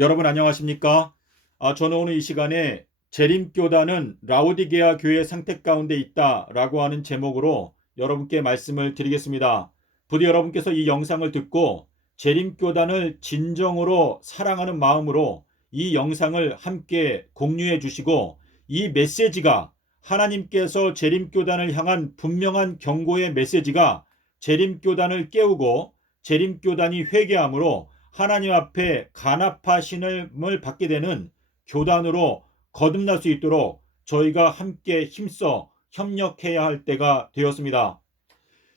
여러분 안녕하십니까? 저는 오늘 이 시간에 재림교단은 라오디게아 교회 상태 가운데 있다라고 하는 제목으로 여러분께 말씀을 드리겠습니다. 부디 여러분께서 이 영상을 듣고 재림교단을 진정으로 사랑하는 마음으로 이 영상을 함께 공유해 주시고, 이 메시지가 하나님께서 재림교단을 향한 분명한 경고의 메시지가 재림교단을 깨우고 재림교단이 회개함으로 하나님 앞에 간합하심을 받게 되는 교단으로 거듭날 수 있도록 저희가 함께 힘써 협력해야 할 때가 되었습니다.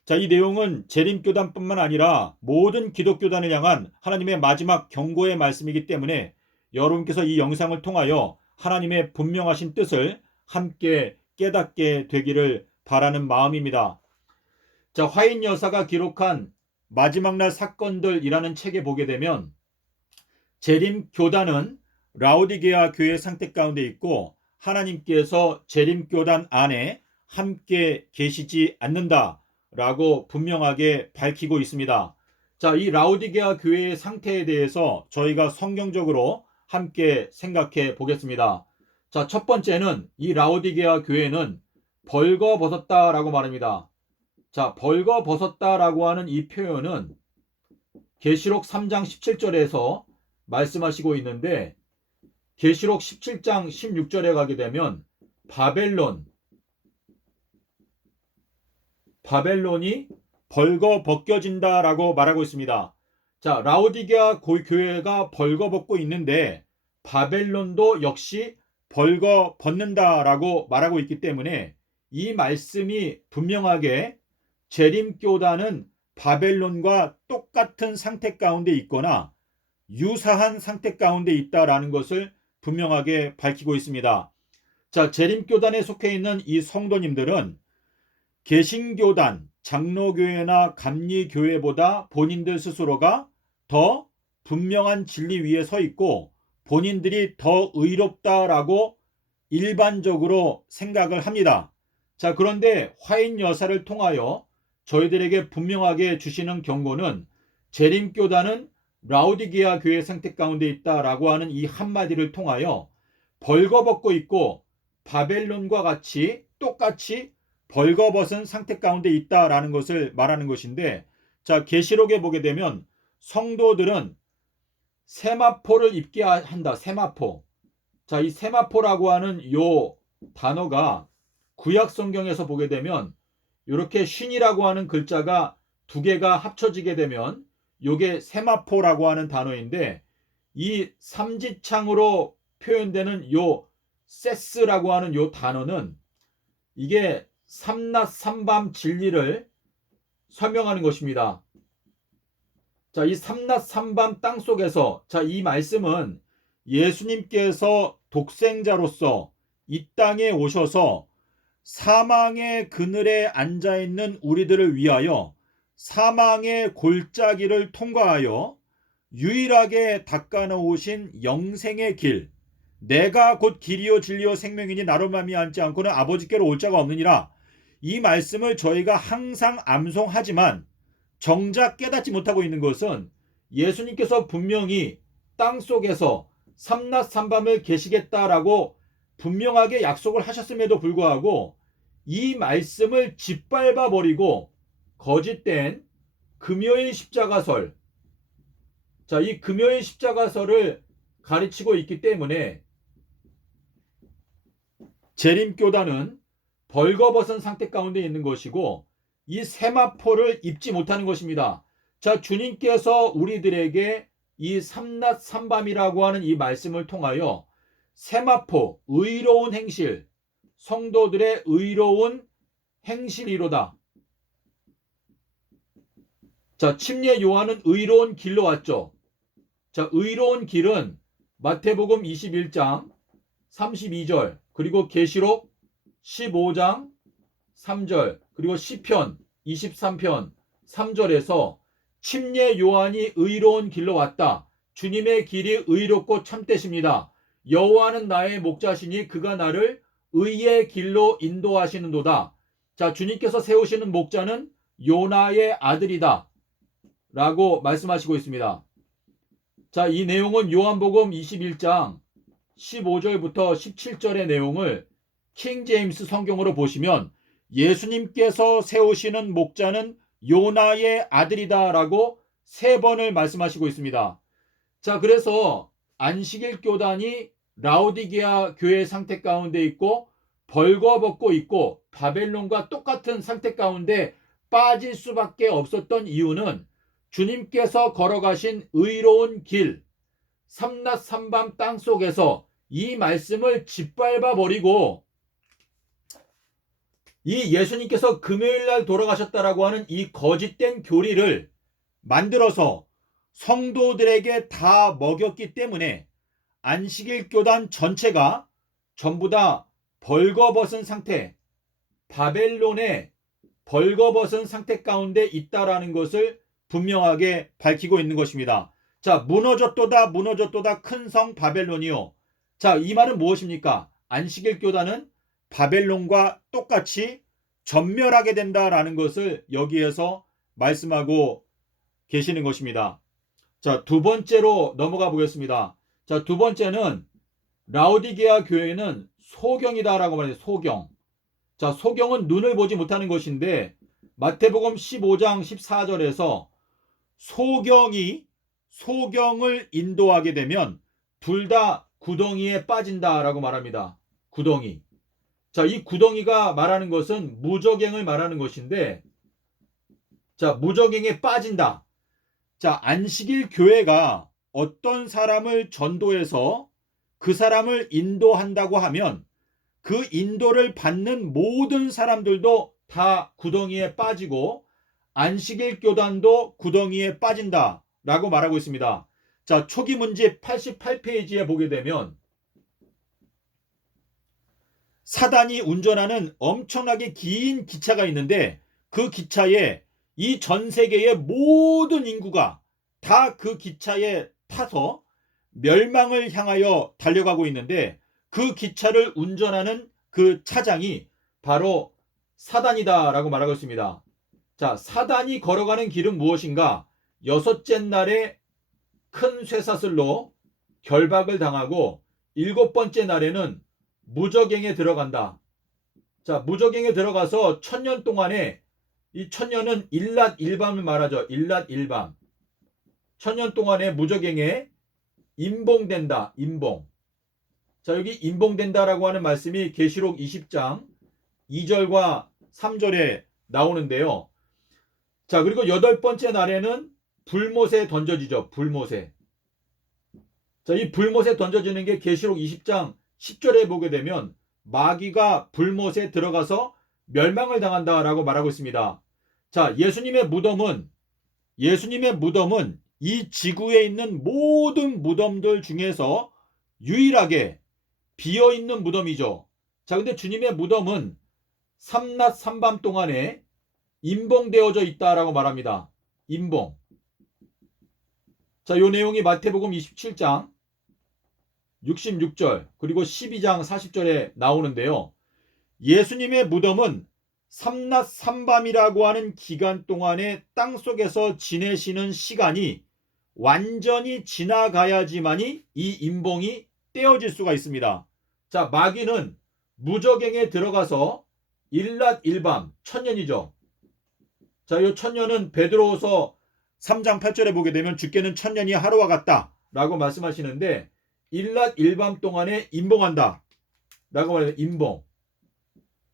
자, 이 내용은 재림교단뿐만 아니라 모든 기독교단을 향한 하나님의 마지막 경고의 말씀이기 때문에 여러분께서 이 영상을 통하여 하나님의 분명하신 뜻을 함께 깨닫게 되기를 바라는 마음입니다. 자, 화인 여사가 기록한 마지막 날 사건들이라는 책에 보게 되면 재림 교단은 라오디게아 교회 상태 가운데 있고 하나님께서 재림 교단 안에 함께 계시지 않는다라고 분명하게 밝히고 있습니다. 자, 이 라오디게아 교회의 상태에 대해서 저희가 성경적으로 함께 생각해 보겠습니다. 자, 첫 번째는 이 라오디게아 교회는 벌거벗었다라고 말합니다. 자, 벌거벗었다라고 하는 이 표현은 계시록 3장 17절에서 말씀하시고 있는데, 계시록 17장 16절에 가게 되면 바벨론이 벌거벗겨진다라고 말하고 있습니다. 자, 라오디게아 교회가 벌거벗고 있는데 바벨론도 역시 벌거벗는다라고 말하고 있기 때문에 이 말씀이 분명하게 재림교단은 바벨론과 똑같은 상태 가운데 있거나 유사한 상태 가운데 있다라는 것을 분명하게 밝히고 있습니다. 자, 재림교단에 속해 있는 이 성도님들은 개신교단, 장로교회나 감리교회보다 본인들 스스로가 더 분명한 진리 위에 서 있고 본인들이 더 의롭다라고 일반적으로 생각을 합니다. 자, 그런데 화인 여사를 통하여 저희들에게 분명하게 주시는 경고는 재림교단은 라오디게아 교회 상태 가운데 있다라고 하는 이 한마디를 통하여 벌거벗고 있고 바벨론과 같이 똑같이 벌거벗은 상태 가운데 있다라는 것을 말하는 것인데, 자, 계시록에 보게 되면 성도들은 세마포를 입게 한다. 세마포. 자, 이 세마포라고 하는 요 단어가 구약 성경에서 보게 되면 이렇게 쉰이라고 하는 글자가 두 개가 합쳐지게 되면 요게 세마포라고 하는 단어인데, 이 삼지창으로 표현되는 요 세스라고 하는 요 단어는 이게 삼낮 삼밤 진리를 설명하는 것입니다. 자, 이 삼낮 삼밤 땅 속에서, 자, 이 말씀은 예수님께서 독생자로서 이 땅에 오셔서 사망의 그늘에 앉아있는 우리들을 위하여 사망의 골짜기를 통과하여 유일하게 닦아놓으신 영생의 길, 내가 곧 길이요 진리요 생명이니 나로 말미암지 않고는 아버지께로 올 자가 없느니라, 이 말씀을 저희가 항상 암송하지만 정작 깨닫지 못하고 있는 것은 예수님께서 분명히 땅속에서 삼낮 삼밤을 계시겠다라고 분명하게 약속을 하셨음에도 불구하고 이 말씀을 짓밟아 버리고 거짓된 금요일 십자가설, 자, 이 금요일 십자가설을 가르치고 있기 때문에 재림교단은 벌거벗은 상태 가운데 있는 것이고 이 세마포를 입지 못하는 것입니다. 자, 주님께서 우리들에게 이 삼낮 삼밤이라고 하는 이 말씀을 통하여 세마포, 의로운 행실, 성도들의 의로운 행실이로다. 자, 침례 요한은 의로운 길로 왔죠. 자, 의로운 길은 마태복음 21장 32절, 그리고 계시록 15장 3절, 그리고 시편 23편 3절에서 침례 요한이 의로운 길로 왔다. 주님의 길이 의롭고 참되십니다. 여호와는 나의 목자시니 그가 나를 의의 길로 인도하시는도다. 자, 주님께서 세우시는 목자는 요나의 아들이다 라고 말씀하시고 있습니다. 자, 이 내용은 요한복음 21장 15절부터 17절의 내용을 킹 제임스 성경으로 보시면 예수님께서 세우시는 목자는 요나의 아들이다라고 3번을 말씀하시고 있습니다. 자, 그래서 안식일 교단이 라오디게아 교회 상태 가운데 있고 벌거벗고 있고 바벨론과 똑같은 상태 가운데 빠질 수밖에 없었던 이유는 주님께서 걸어가신 의로운 길, 삼낮 삼밤 땅속에서 이 말씀을 짓밟아 버리고 이 예수님께서 금요일날 돌아가셨다라고 하는 이 거짓된 교리를 만들어서 성도들에게 다 먹였기 때문에 안식일 교단 전체가 전부 다 벌거벗은 상태, 바벨론의 벌거벗은 상태 가운데 있다라는 것을 분명하게 밝히고 있는 것입니다. 자, 무너졌도다 무너졌도다 큰 성 바벨론이요. 자, 이 말은 무엇입니까? 안식일 교단은 바벨론과 똑같이 전멸하게 된다라는 것을 여기에서 말씀하고 계시는 것입니다. 자, 두 번째로 넘어가 보겠습니다. 자, 두 번째는 라오디게아 교회는 소경이다라고 말해요. 소경. 자, 소경은 눈을 보지 못하는 것인데 마태복음 15장 14절에서 소경을 인도하게 되면 둘 다 구덩이에 빠진다라고 말합니다. 구덩이. 자, 이 구덩이가 말하는 것은 무저갱을 말하는 것인데, 자, 무저갱에 빠진다. 자, 안식일 교회가 어떤 사람을 전도해서 그 사람을 인도한다고 하면 그 인도를 받는 모든 사람들도 다 구덩이에 빠지고 안식일 교단도 구덩이에 빠진다라고 말하고 있습니다. 자, 초기 문제 88페이지에 보게 되면 사단이 운전하는 엄청나게 긴 기차가 있는데 그 기차에 이 전 세계의 모든 인구가 다 그 기차에 타서 멸망을 향하여 달려가고 있는데 그 기차를 운전하는 그 차장이 바로 사단이다라고 말하고 있습니다. 자, 사단이 걸어가는 길은 무엇인가? 6째 날에 큰 쇠사슬로 결박을 당하고 7번째 날에는 무저갱에 들어간다. 자, 무저갱에 들어가서 1000년 동안에 이 1000년은 일낮 일밤을 말하죠. 일낮 일밤. 1000년 동안에 무저갱에 임봉된다. 임봉. 자, 여기 임봉된다라고 하는 말씀이 계시록 20장 2절과 3절에 나오는데요. 자, 그리고 8번째 날에는 불못에 던져지죠. 불못에. 자, 이 불못에 던져지는 게 계시록 20장 10절에 보게 되면 마귀가 불못에 들어가서 멸망을 당한다라고 말하고 있습니다. 자, 예수님의 무덤은 이 지구에 있는 모든 무덤들 중에서 유일하게 비어있는 무덤이죠. 자, 근데 주님의 무덤은 삼낮 삼밤 동안에 임봉되어져 있다라고 말합니다. 임봉. 자, 요 내용이 마태복음 27장 66절 그리고 12장 40절에 나오는데요. 예수님의 무덤은 삼낮 삼밤이라고 하는 기간 동안에 땅속에서 지내시는 시간이 완전히 지나가야지만이 이 임봉이 떼어질 수가 있습니다. 자, 마귀는 무저갱에 들어가서 일낮 일밤 1000년이죠. 자, 이 1000년은 베드로후서 3장 8절에 보게 되면 주께는 1000년이 하루와 같다 라고 말씀하시는데 일낮 일밤 동안에 임봉한다 라고 말해요. 임봉.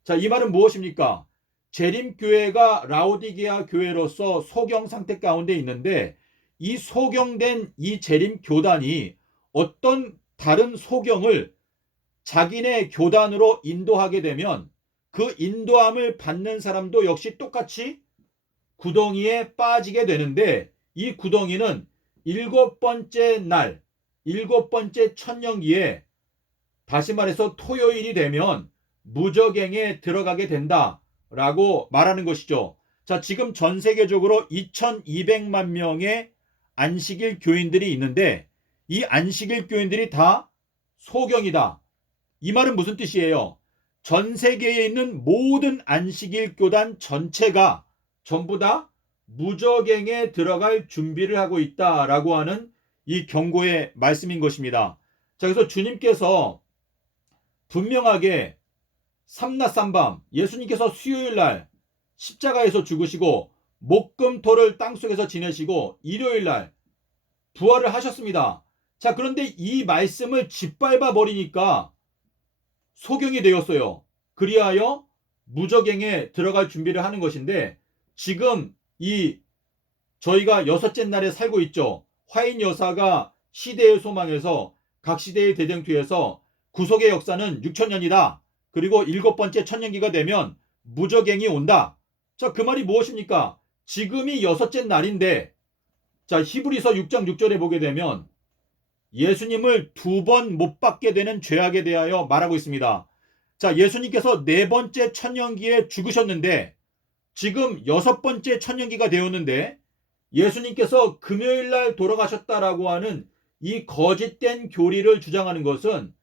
자, 이 말은 무엇입니까? 재림교회가 라오디게아 교회로서 소경 상태 가운데 있는데 이 소경된 이 재림교단이 어떤 다른 소경을 자기네 교단으로 인도하게 되면 그 인도함을 받는 사람도 역시 똑같이 구덩이에 빠지게 되는데 이 구덩이는 7번째 날, 7번째 천년기에 다시 말해서 토요일이 되면 무저갱에 들어가게 된다라고 말하는 것이죠. 자, 지금 전 세계적으로 2200만 명의 안식일 교인들이 있는데 이 안식일 교인들이 다 소경이다. 이 말은 무슨 뜻이에요? 전 세계에 있는 모든 안식일 교단 전체가 전부 다 무저갱에 들어갈 준비를 하고 있다라고 하는 이 경고의 말씀인 것입니다. 자, 그래서 주님께서 분명하게 삼낮 삼밤 예수님께서 수요일날 십자가에서 죽으시고 목금토를 땅속에서 지내시고 일요일날 부활을 하셨습니다. 자, 그런데 이 말씀을 짓밟아 버리니까 소경이 되었어요. 그리하여 무저갱에 들어갈 준비를 하는 것인데, 지금 이 저희가 여섯째 날에 살고 있죠. 화인 여사가 시대의 소망에서 각 시대의 대쟁투에서 구속의 역사는 6천년이다. 그리고 일곱 번째 천년기가 되면 무저갱이 온다. 자, 그 말이 무엇입니까? 지금이 여섯째 날인데, 자, 히브리서 6장 6절에 보게 되면 예수님을 두 번 못 박게 되는 죄악에 대하여 말하고 있습니다. 자, 예수님께서 네 번째 천년기에 죽으셨는데 지금 여섯 번째 천년기가 되었는데 예수님께서 금요일날 돌아가셨다라고 하는 이 거짓된 교리를 주장하는 것은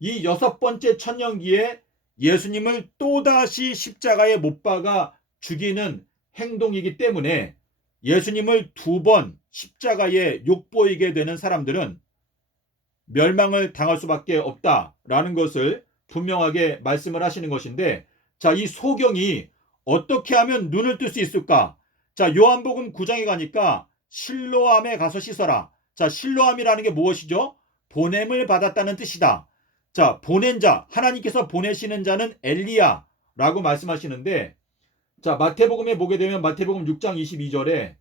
이 여섯 번째 천년기에 예수님을 또다시 십자가에 못 박아 죽이는 행동이기 때문에 예수님을 두 번 십자가에 욕보이게 되는 사람들은 멸망을 당할 수밖에 없다라는 것을 분명하게 말씀을 하시는 것인데, 자, 이 소경이 어떻게 하면 눈을 뜰 수 있을까? 자, 요한복음 9장에 가니까 실로암에 가서 씻어라. 자, 실로암이라는 게 무엇이죠? 보냄을 받았다는 뜻이다. 자, 보낸 자, 하나님께서 보내시는 자는 엘리야라고 말씀하시는데, 자, 마태복음에 보게 되면 마태복음 6장 22절에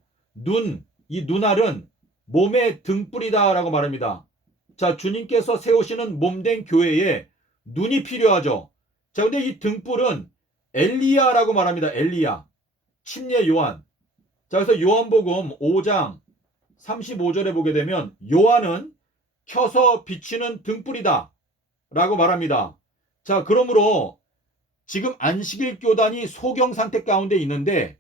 이 눈알은 몸의 등불이다라고 말합니다. 자, 주님께서 세우시는 몸된 교회에 눈이 필요하죠. 자, 근데 이 등불은 엘리야라고 말합니다. 엘리야. 침례 요한. 자, 그래서 요한복음 5장 35절에 보게 되면 요한은 켜서 비추는 등불이다 라고 말합니다. 자, 그러므로 지금 안식일 교단이 소경 상태 가운데 있는데,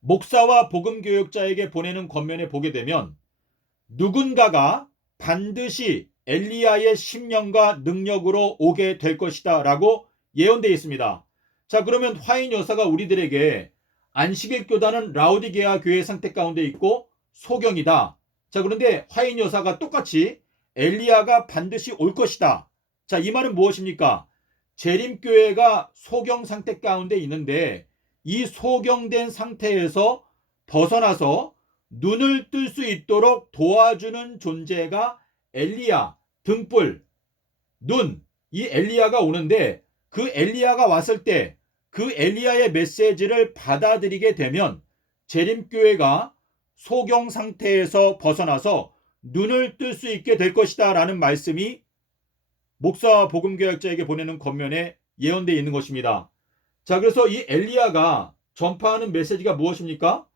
목사와 복음교역자에게 보내는 권면에 보게 되면 누군가가 반드시 엘리야의 심령과 능력으로 오게 될 것이다 라고 예언되어 있습니다. 자, 그러면 화인 여사가 우리들에게 안식일 교단은 라오디게아 교회 상태 가운데 있고 소경이다. 자, 그런데 화인 여사가 똑같이 엘리야가 반드시 올 것이다. 자, 이 말은 무엇입니까? 재림교회가 소경 상태 가운데 있는데 이 소경된 상태에서 벗어나서 눈을 뜰 수 있도록 도와주는 존재가 엘리야, 등불, 눈, 이 엘리야가 오는데, 그 엘리야가 왔을 때 그 엘리야의 메시지를 받아들이게 되면 재림교회가 소경 상태에서 벗어나서 눈을 뜰 수 있게 될 것이다 라는 말씀이 목사와 복음교역자에게 보내는 권면에 예언되어 있는 것입니다. 자, 그래서 이 엘리야가 전파하는 메시지가 무엇입니까?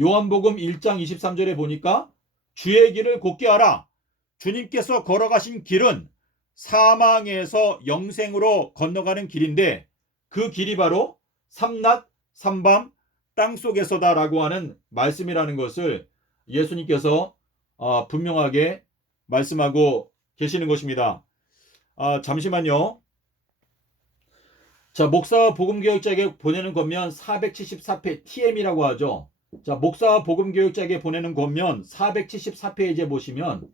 요한복음 1장 23절에 보니까 주의 길을 곧게 하라. 주님께서 걸어가신 길은 사망에서 영생으로 건너가는 길인데 그 길이 바로 삼낮 삼밤 땅속에서다라고 하는 말씀이라는 것을 예수님께서 분명하게 말씀하고 계시는 것입니다. 잠시만요. 자, 목사와 복음교역자에게 보내는 권면 474페이지 TM이라고 하죠. 자, 목사와 복음교역자에게 보내는 권면 474페이지에 보시면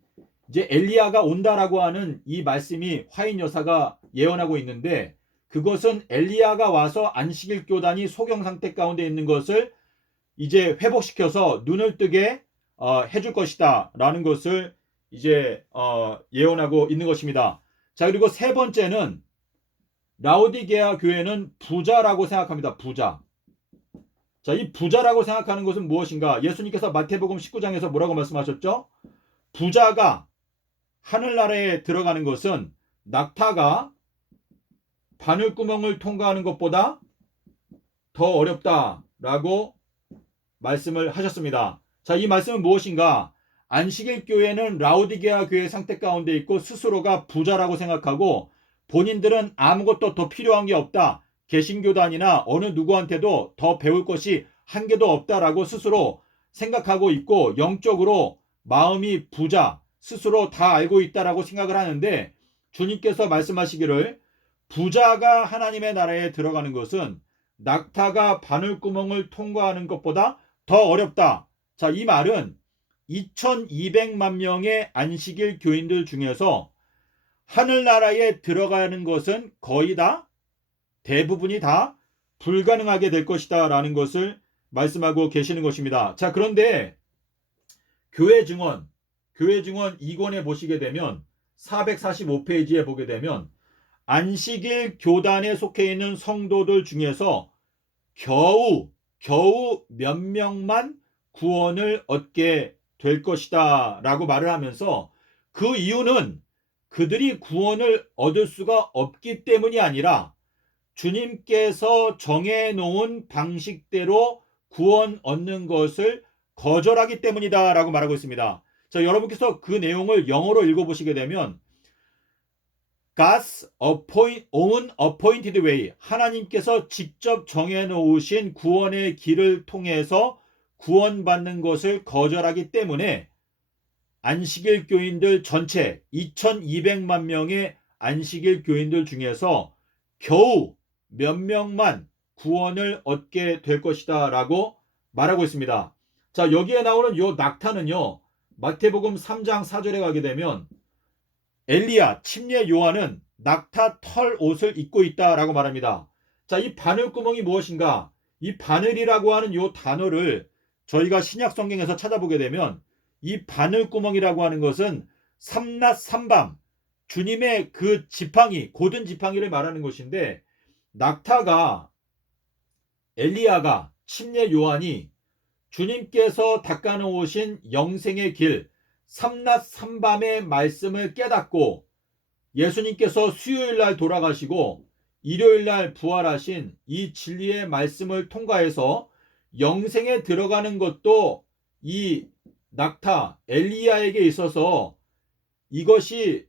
이제 엘리야가 온다라고 하는 이 말씀이 화인 여사가 예언하고 있는데, 그것은 엘리야가 와서 안식일 교단이 소경 상태 가운데 있는 것을 이제 회복시켜서 눈을 뜨게 해줄 것이다 라는 것을 이제 예언하고 있는 것입니다. 자, 그리고 세 번째는 라오디게아 교회는 부자라고 생각합니다. 부자. 자, 이 부자라고 생각하는 것은 무엇인가? 예수님께서 마태복음 19장에서 뭐라고 말씀하셨죠? 부자가 하늘나라에 들어가는 것은 낙타가 바늘구멍을 통과하는 것보다 더 어렵다라고 말씀을 하셨습니다. 자, 이 말씀은 무엇인가? 안식일 교회는 라오디게아 교회 상태 가운데 있고 스스로가 부자라고 생각하고 본인들은 아무것도 더 필요한 게 없다. 개신교단이나 어느 누구한테도 더 배울 것이 한 개도 없다라고 스스로 생각하고 있고 영적으로 마음이 부자, 스스로 다 알고 있다라고 생각을 하는데, 주님께서 말씀하시기를 부자가 하나님의 나라에 들어가는 것은 낙타가 바늘구멍을 통과하는 것보다 더 어렵다. 자, 이 말은 2200만 명의 안식일 교인들 중에서 하늘나라에 들어가는 것은 거의 다, 대부분이 다 불가능하게 될 것이다 라는 것을 말씀하고 계시는 것입니다. 자, 그런데 교회 증언 2권에 보시게 되면 445페이지에 보게 되면 안식일 교단에 속해 있는 성도들 중에서 겨우 몇 명만 구원을 얻게 될 것이다 라고 말을 하면서, 그 이유는 그들이 구원을 얻을 수가 없기 때문이 아니라 주님께서 정해놓은 방식대로 구원 얻는 것을 거절하기 때문이다 라고 말하고 있습니다. 자, 여러분께서 그 내용을 영어로 읽어보시게 되면 God's own appointed way, 하나님께서 직접 정해놓으신 구원의 길을 통해서 구원받는 것을 거절하기 때문에 안식일 교인들 전체 2200만 명의 안식일 교인들 중에서 겨우 몇 명만 구원을 얻게 될 것이다 라고 말하고 있습니다. 자, 여기에 나오는 요 낙타는요, 마태복음 3장 4절에 가게 되면 엘리야, 침례 요한은 낙타 털 옷을 입고 있다라고 말합니다. 자, 이 바늘구멍이 무엇인가? 이 바늘이라고 하는 요 단어를 저희가 신약 성경에서 찾아보게 되면 이 바늘구멍이라고 하는 것은 삼낮 삼밤 주님의 그 지팡이, 고든 지팡이를 말하는 것인데, 낙타가, 엘리야가, 침례 요한이 주님께서 닦아놓으신 영생의 길, 삼낮 삼밤의 말씀을 깨닫고 예수님께서 수요일날 돌아가시고 일요일날 부활하신 이 진리의 말씀을 통과해서 영생에 들어가는 것도 이 낙타 엘리야에게 있어서 이것이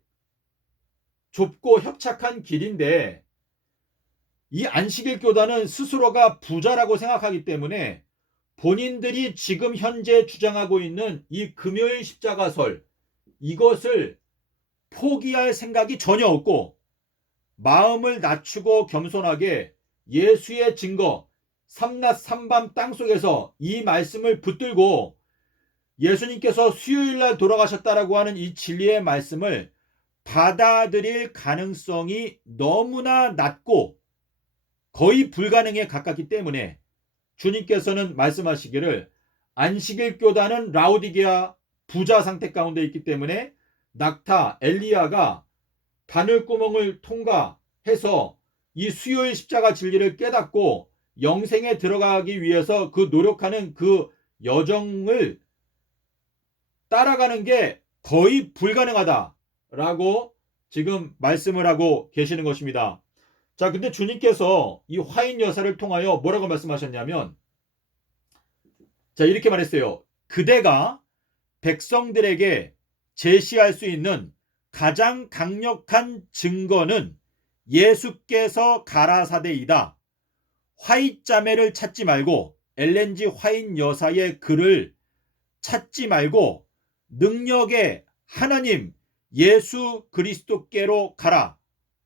좁고 협착한 길인데, 이 안식일 교단은 스스로가 부자라고 생각하기 때문에 본인들이 지금 현재 주장하고 있는 이 금요일 십자가설, 이것을 포기할 생각이 전혀 없고 마음을 낮추고 겸손하게 예수의 증거, 삼낮 삼밤 땅속에서 이 말씀을 붙들고 예수님께서 수요일날 돌아가셨다라고 하는 이 진리의 말씀을 받아들일 가능성이 너무나 낮고 거의 불가능에 가깝기 때문에 주님께서는 말씀하시기를, 안식일 교단은 라오디게아 부자 상태 가운데 있기 때문에 낙타 엘리야가 바늘구멍을 통과해서 이 수요일 십자가 진리를 깨닫고 영생에 들어가기 위해서 그 노력하는 그 여정을 따라가는 게 거의 불가능하다라고 지금 말씀을 하고 계시는 것입니다. 자, 근데 주님께서 이 화인 여사를 통하여 뭐라고 말씀하셨냐면, 자, 이렇게 말했어요. 그대가 백성들에게 제시할 수 있는 가장 강력한 증거는 예수께서 가라사대이다. 화이자매를 찾지 말고 엘렌지 화인 여사의 글을 찾지 말고 능력의 하나님 예수 그리스도께로 가라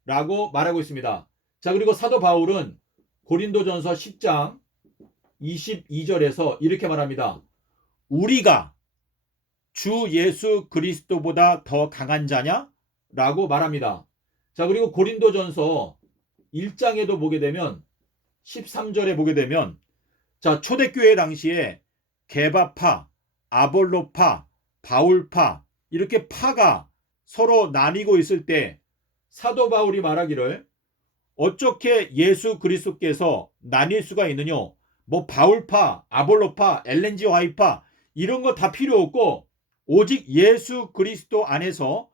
라고 말하고 있습니다. 자, 그리고 사도 바울은 고린도전서 10장 22절에서 이렇게 말합니다. 우리가 주 예수 그리스도보다 더 강한 자냐? 라고 말합니다. 자, 그리고 고린도전서 1장에도 보게 되면 13절에 보게 되면, 자, 초대교회 당시에 게바파, 아볼로파, 바울파, 이렇게 파가 서로 나뉘고 있을 때 사도 바울이 말하기를, 어떻게 예수 그리스도께서 나뉠 수가 있느냐? 뭐 바울파, 아볼로파, 엘렌지 화이파 이런 거 다 필요 없고 오직 예수 그리스도 안에서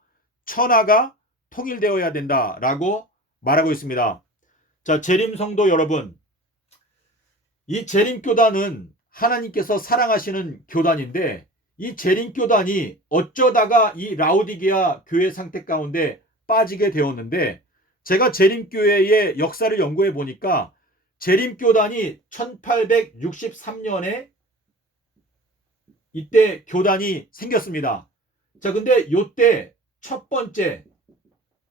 천하가 통일되어야 된다라고 말하고 있습니다. 자, 재림 성도 여러분, 이 재림 교단은 하나님께서 사랑하시는 교단인데, 이 재림 교단이 어쩌다가 이 라오디게아 교회 상태 가운데 빠지게 되었는데, 제가 재림교회의 역사를 연구해 보니까 재림교단이 1863년에 이때 교단이 생겼습니다. 자, 근데 요때 첫 번째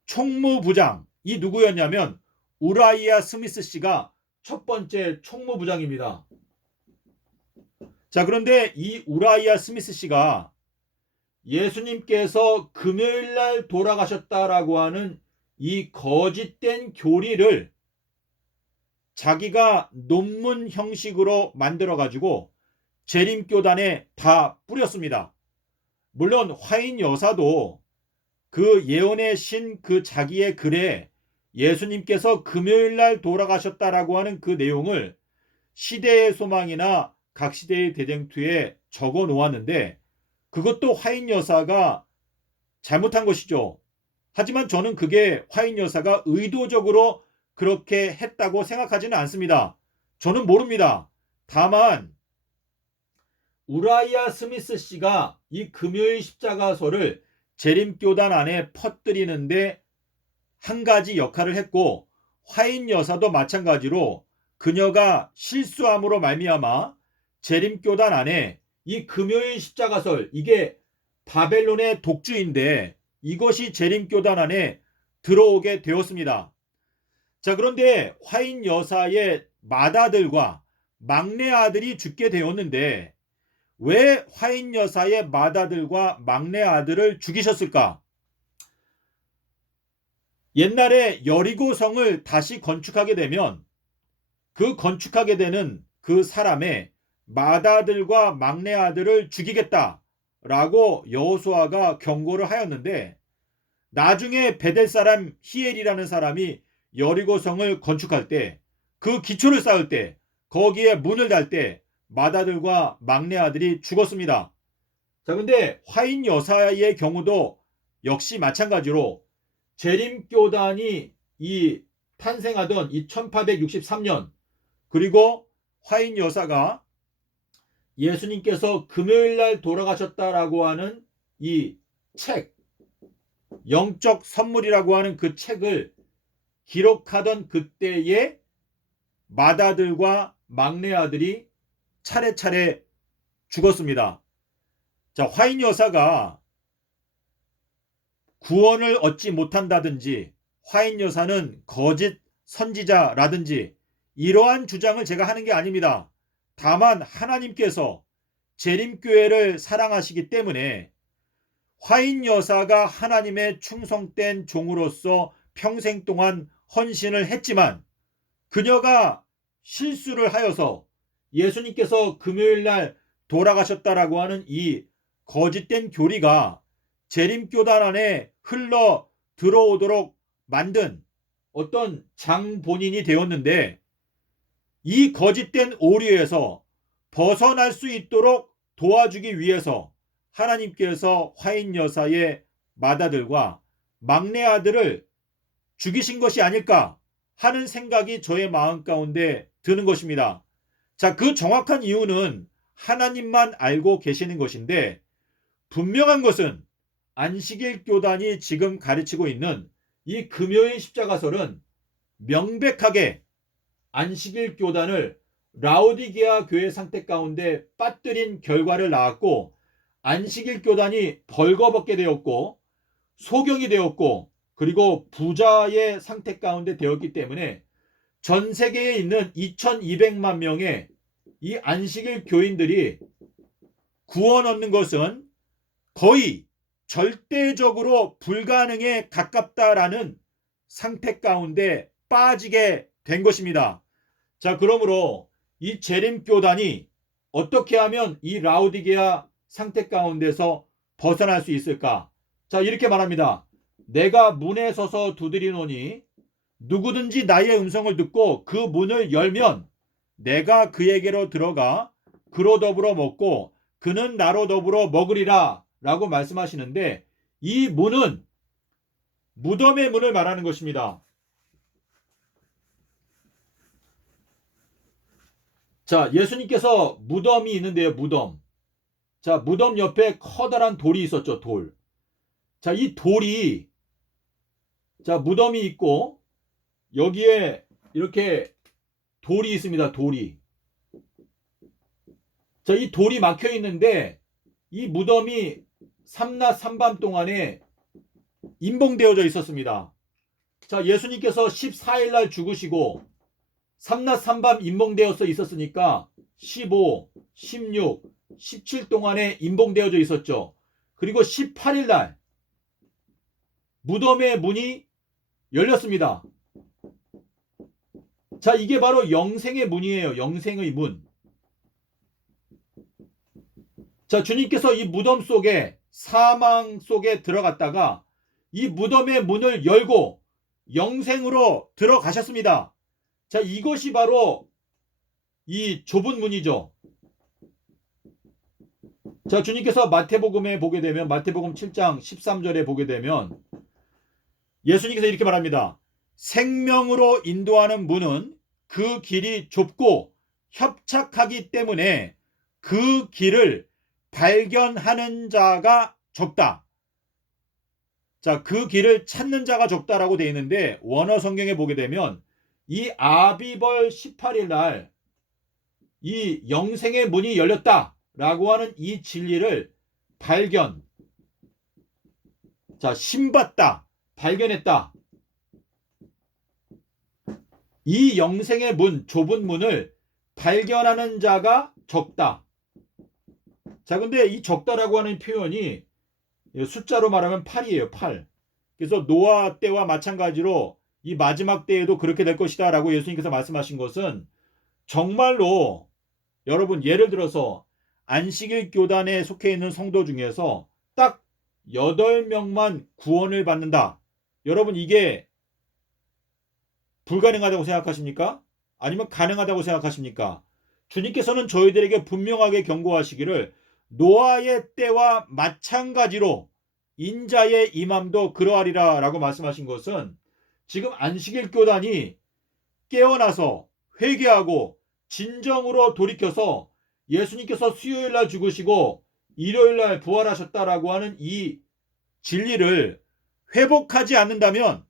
총무부장, 이 누구였냐면 우라이아 스미스 씨가 첫 번째 총무부장입니다. 자, 그런데 이 우라이아 스미스 씨가 예수님께서 금요일 날 돌아가셨다라고 하는 이 거짓된 교리를 자기가 논문 형식으로 만들어 가지고 재림교단에 다 뿌렸습니다. 물론 화인 여사도 그 예언의 신 그 자기의 글에 예수님께서 금요일 날 돌아가셨다라고 하는 그 내용을 시대의 소망이나 각시대의 대쟁투에 적어 놓았는데 그것도 화인 여사가 잘못한 것이죠. 하지만 저는 그게 화인 여사가 의도적으로 그렇게 했다고 생각하지는 않습니다. 저는 모릅니다. 다만 우라이아 스미스 씨가 이 금요일 십자가서를 재림교단 안에 퍼뜨리는데 한 가지 역할을 했고 화인 여사도 마찬가지로 그녀가 실수함으로 말미암아 재림교단 안에 이 금요일 십자가설 이게 바벨론의 독주인데 이것이 재림교단 안에 들어오게 되었습니다. 자, 그런데 화인 여사의 맏아들과 막내 아들이 죽게 되었는데 왜 화인 여사의 맏아들과 막내 아들을 죽이셨을까? 옛날에 여리고성을 다시 건축하게 되면 그 건축하게 되는 그 사람의 맏아들과 막내 아들을 죽이겠다라고 여호수아가 경고를 하였는데 나중에 베델 사람 히엘이라는 사람이 여리고성을 건축할 때 그 기초를 쌓을 때 거기에 문을 달 때 맏아들과 막내 아들이 죽었습니다. 자, 근데 화인 여사의 경우도 역시 마찬가지로 재림교단이 이 탄생하던 이 1863년 그리고 화인 여사가 예수님께서 금요일 날 돌아가셨다라고 하는 이 책, 영적 선물이라고 하는 그 책을 기록하던 그때의 맏아들과 막내 아들이 차례차례 죽었습니다. 자, 화인 여사가 구원을 얻지 못한다든지 화인 여사는 거짓 선지자라든지 이러한 주장을 제가 하는 게 아닙니다. 다만 하나님께서 재림교회를 사랑하시기 때문에 화인 여사가 하나님의 충성된 종으로서 평생 동안 헌신을 했지만 그녀가 실수를 하여서 예수님께서 금요일 날 돌아가셨다라고 하는 이 거짓된 교리가 재림교단 안에 흘러 들어오도록 만든 어떤 장본인이 되었는데 이 거짓된 오류에서 벗어날 수 있도록 도와주기 위해서 하나님께서 화인 여사의 맏아들과 막내 아들을 죽이신 것이 아닐까 하는 생각이 저의 마음 가운데 드는 것입니다. 자, 그 정확한 이유는 하나님만 알고 계시는 것인데 분명한 것은 안식일 교단이 지금 가르치고 있는 이 금요일 십자가설은 명백하게 안식일 교단을 라오디게아 교회 상태 가운데 빠뜨린 결과를 낳았고 안식일 교단이 벌거벗게 되었고 소경이 되었고 그리고 부자의 상태 가운데 되었기 때문에 전 세계에 있는 2200만 명의 이 안식일 교인들이 구원 얻는 것은 거의 절대적으로 불가능에 가깝다라는 상태 가운데 빠지게 된 것입니다. 자, 그러므로 이 재림교단이 어떻게 하면 이 라오디게아 상태 가운데서 벗어날 수 있을까? 자, 이렇게 말합니다. 내가 문에 서서 두드리노니 누구든지 나의 음성을 듣고 그 문을 열면 내가 그에게로 들어가 그로 더불어 먹고 그는 나로 더불어 먹으리라 라고 말씀하시는데 이 문은 무덤의 문을 말하는 것입니다. 자, 예수님께서 무덤이 있는데요, 무덤. 자, 무덤 옆에 커다란 돌이 있었죠, 돌. 자, 이 돌이, 자, 무덤이 있고, 여기에 이렇게 돌이 있습니다, 돌이. 자, 이 돌이 막혀 있는데, 이 무덤이 삼낮 삼밤 동안에 임봉되어져 있었습니다. 자, 예수님께서 14일 날 죽으시고, 삼낮 삼밤 임봉되어서 있었으니까 15, 16, 17 동안에 임봉되어져 있었죠. 그리고 18일 날 무덤의 문이 열렸습니다. 자, 이게 바로 영생의 문이에요. 영생의 문. 자, 주님께서 이 무덤 속에, 사망 속에 들어갔다가 이 무덤의 문을 열고 영생으로 들어가셨습니다. 자, 이것이 바로 이 좁은 문이죠. 자, 주님께서 마태복음에 보게 되면, 마태복음 7장 13절에 보게 되면 예수님께서 이렇게 말합니다. 생명으로 인도하는 문은 그 길이 좁고 협착하기 때문에 그 길을 발견하는 자가 적다. 자, 그 길을 찾는 자가 적다라고 되어 있는데, 원어 성경에 보게 되면 이 아비벌 18일 날 이 영생의 문이 열렸다라고 하는 이 진리를 발견, 자, 신받다, 발견했다. 이 영생의 문, 좁은 문을 발견하는 자가 적다. 자, 근데 이 적다라고 하는 표현이 숫자로 말하면 8이에요. 8. 그래서 노아 때와 마찬가지로 이 마지막 때에도 그렇게 될 것이다 라고 예수님께서 말씀하신 것은, 정말로 여러분, 예를 들어서 안식일 교단에 속해 있는 성도 중에서 딱 8명만 구원을 받는다. 여러분, 이게 불가능하다고 생각하십니까? 아니면 가능하다고 생각하십니까? 주님께서는 저희들에게 분명하게 경고하시기를, 노아의 때와 마찬가지로 인자의 임함도 그러하리라 라고 말씀하신 것은, 지금 안식일 교단이 깨어나서 회개하고 진정으로 돌이켜서 예수님께서 수요일날 죽으시고 일요일날 부활하셨다라고 하는 이 진리를 회복하지 않는다면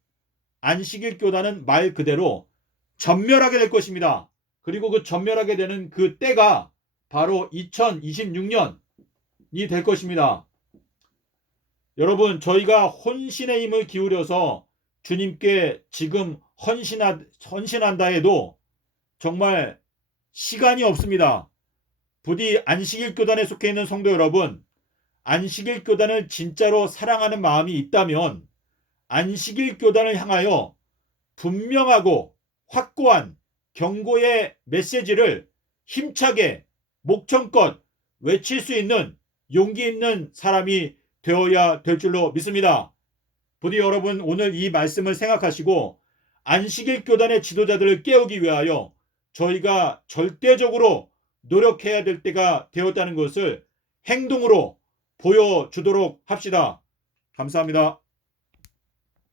안식일 교단은 말 그대로 전멸하게 될 것입니다. 그리고 그 전멸하게 되는 그 때가 바로 2026년이 될 것입니다. 여러분, 저희가 혼신의 힘을 기울여서 주님께 지금 헌신한다 해도 정말 시간이 없습니다. 부디 안식일 교단에 속해 있는 성도 여러분, 안식일 교단을 진짜로 사랑하는 마음이 있다면 안식일 교단을 향하여 분명하고 확고한 경고의 메시지를 힘차게 목청껏 외칠 수 있는 용기 있는 사람이 되어야 될 줄로 믿습니다. 부디 여러분, 오늘 이 말씀을 생각하시고 안식일 교단의 지도자들을 깨우기 위하여 저희가 절대적으로 노력해야 될 때가 되었다는 것을 행동으로 보여주도록 합시다. 감사합니다.